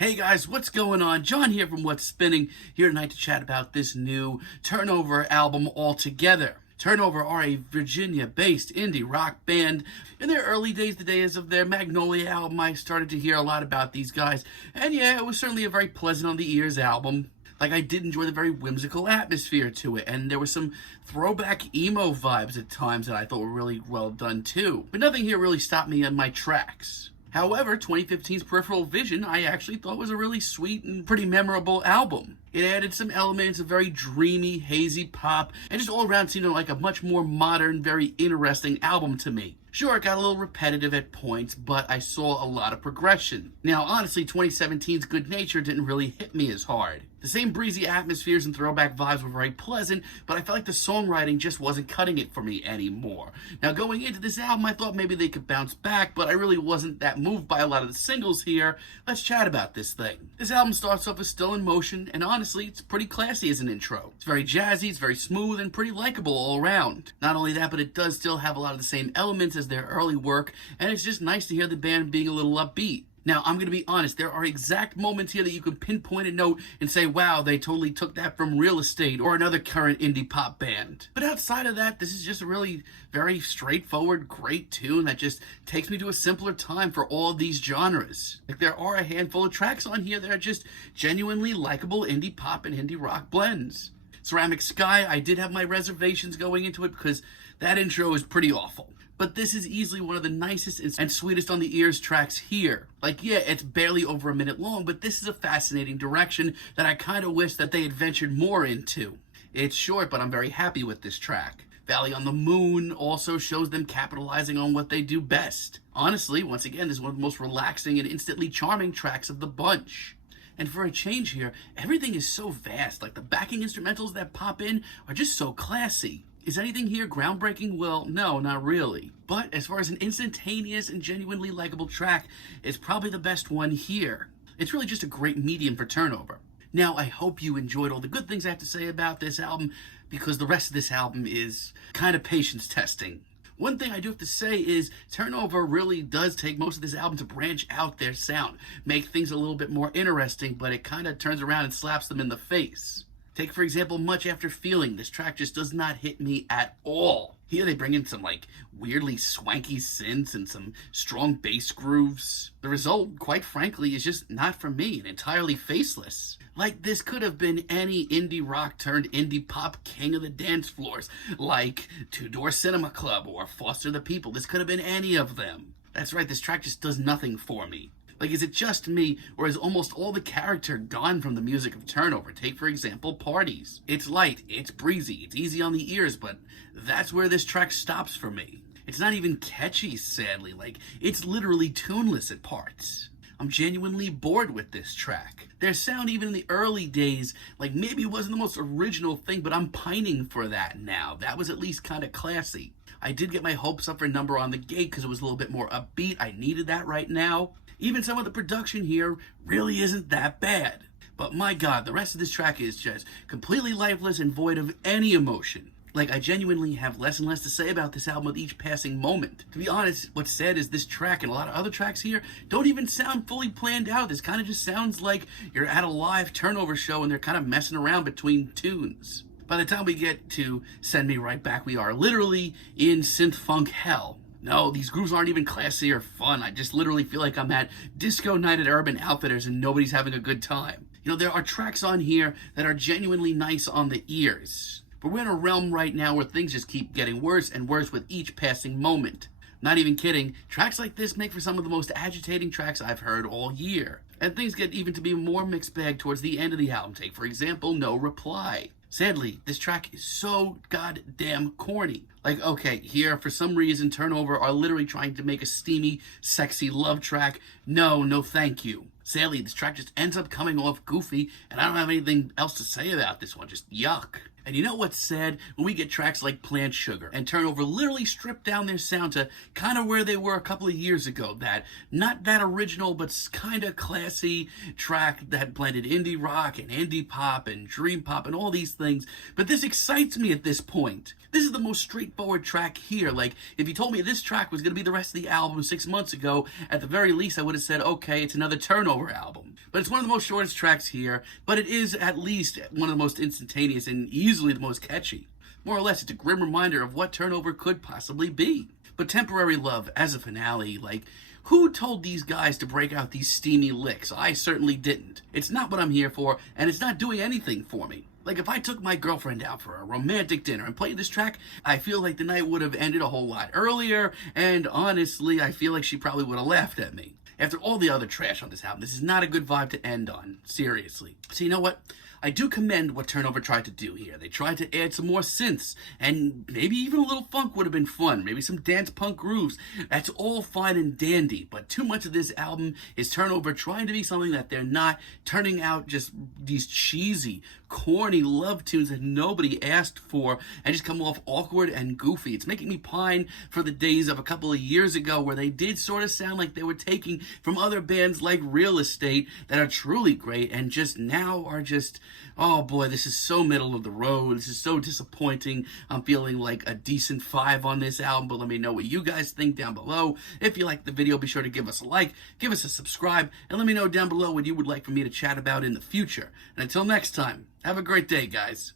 Hey guys, what's going on? John here from What's Spinning, here tonight to chat about this new Turnover album altogether. Turnover are a Virginia-based indie rock band. In their early days, the days of their Magnolia album, I started to hear a lot about these guys. And yeah, it was certainly a very pleasant on the ears album. Like, I did enjoy the very whimsical atmosphere to it, and there were some throwback emo vibes at times that I thought were really well done too. But nothing here really stopped me in my tracks. However, 2015's Peripheral Vision I actually thought was a really sweet and pretty memorable album. It added some elements of very dreamy, hazy pop, and just all around seemed like a much more modern, very interesting album to me. Sure, it got a little repetitive at points, but I saw a lot of progression. Now, honestly, 2017's Good Nature didn't really hit me as hard. The same breezy atmospheres and throwback vibes were very pleasant, but I felt like the songwriting just wasn't cutting it for me anymore. Now, going into this album, I thought maybe they could bounce back, but I really wasn't that moved by a lot of the singles here. Let's chat about this thing. This album starts off as Still in Motion, and honestly, it's pretty classy as an intro. It's very jazzy, it's very smooth, and pretty likable all around. Not only that, but it does still have a lot of the same elements as their early work, and it's just nice to hear the band being a little upbeat. Now, I'm going to be honest, there are exact moments here that you can pinpoint a note and say, wow, they totally took that from Real Estate or another current indie pop band. But outside of that, this is just a really very straightforward, great tune that just takes me to a simpler time for all of these genres. Like, there are a handful of tracks on here that are just genuinely likable indie pop and indie rock blends. Ceramic Sky, I did have my reservations going into it because that intro is pretty awful. But this is easily one of the nicest and sweetest on the ears tracks here. Like, yeah, it's barely over a minute long, but this is a fascinating direction that I kind of wish that they had ventured more into. It's short, but I'm very happy with this track. Valley on the Moon also shows them capitalizing on what they do best. Honestly, once again, this is one of the most relaxing and instantly charming tracks of the bunch. And for a change here, everything is so vast. Like, the backing instrumentals that pop in are just so classy. Is anything here groundbreaking? Well, no, not really. But as far as an instantaneous and genuinely likable track, it's probably the best one here. It's really just a great medium for Turnover. Now, I hope you enjoyed all the good things I have to say about this album, because the rest of this album is kind of patience testing. One thing I do have to say is Turnover really does take most of this album to branch out their sound, make things a little bit more interesting, but it kind of turns around and slaps them in the face. Take, for example, Much After Feeling. This track just does not hit me at all. Here they bring in some, like, weirdly swanky synths and some strong bass grooves. The result, quite frankly, is just not for me and entirely faceless. Like, this could have been any indie rock turned indie pop king of the dance floors, like Two Door Cinema Club or Foster the People. This could have been any of them. That's right, this track just does nothing for me. Like, is it just me, or is almost all the character gone from the music of Turnover? Take, for example, Parties. It's light, it's breezy, it's easy on the ears, but that's where this track stops for me. It's not even catchy, sadly. Like, it's literally tuneless at parts. I'm genuinely bored with this track. Their sound, even in the early days, like, maybe it wasn't the most original thing, but I'm pining for that now. That was at least kind of classy. I did get my hopes up for Number on the Gate because it was a little bit more upbeat. I needed that right now. Even some of the production here really isn't that bad. But my god, the rest of this track is just completely lifeless and void of any emotion. Like, I genuinely have less and less to say about this album with each passing moment. To be honest, what's sad is this track and a lot of other tracks here don't even sound fully planned out. This kind of just sounds like you're at a live Turnover show and they're kind of messing around between tunes. By the time we get to Send Me Right Back, we are literally in synth funk hell. No, these grooves aren't even classy or fun. I just literally feel like I'm at disco night at Urban Outfitters and nobody's having a good time. You know, there are tracks on here that are genuinely nice on the ears. But we're in a realm right now where things just keep getting worse and worse with each passing moment. Not even kidding, tracks like this make for some of the most agitating tracks I've heard all year. And things get even to be more mixed bag towards the end of the album. Take, for example, No Reply. Sadly, this track is so goddamn corny. Like, okay, here, for some reason, Turnover are literally trying to make a steamy, sexy love track. No, no thank you. Sadly, this track just ends up coming off goofy, and I don't have anything else to say about this one. Just yuck. And you know what's sad? When we get tracks like Plant Sugar and Turnover literally stripped down their sound to kind of where they were a couple of years ago. That not that original, but kind of classy track that blended indie rock and indie pop and dream pop and all these things. But this excites me at this point. This is the most straightforward track here. Like, if you told me this track was going to be the rest of the album 6 months ago, at the very least I would have said, okay, it's another Turnover album. But it's one of the most shortest tracks here, but it is at least one of the most instantaneous and easily the most catchy. More or less, it's a grim reminder of what Turnover could possibly be. But Temporary Love, as a finale, like, who told these guys to break out these steamy licks? I certainly didn't. It's not what I'm here for, and it's not doing anything for me. Like, if I took my girlfriend out for a romantic dinner and played this track, I feel like the night would have ended a whole lot earlier, and honestly, I feel like she probably would have laughed at me. After all the other trash on this album, this is not a good vibe to end on. Seriously. So you know what? I do commend what Turnover tried to do here. They tried to add some more synths, and maybe even a little funk would have been fun. Maybe some dance punk grooves. That's all fine and dandy, but too much of this album is Turnover trying to be something that they're not, turning out just these cheesy, corny love tunes that nobody asked for and just come off awkward and goofy. It's making me pine for the days of a couple of years ago where they did sort of sound like they were taking from other bands like Real Estate that are truly great and just now are just, oh boy, this is so middle of the road. This is so disappointing. I'm feeling like a decent 5 on this album, but let me know what you guys think down below. If you liked the video, be sure to give us a like, give us a subscribe, and let me know down below what you would like for me to chat about in the future. And until next time, have a great day, guys.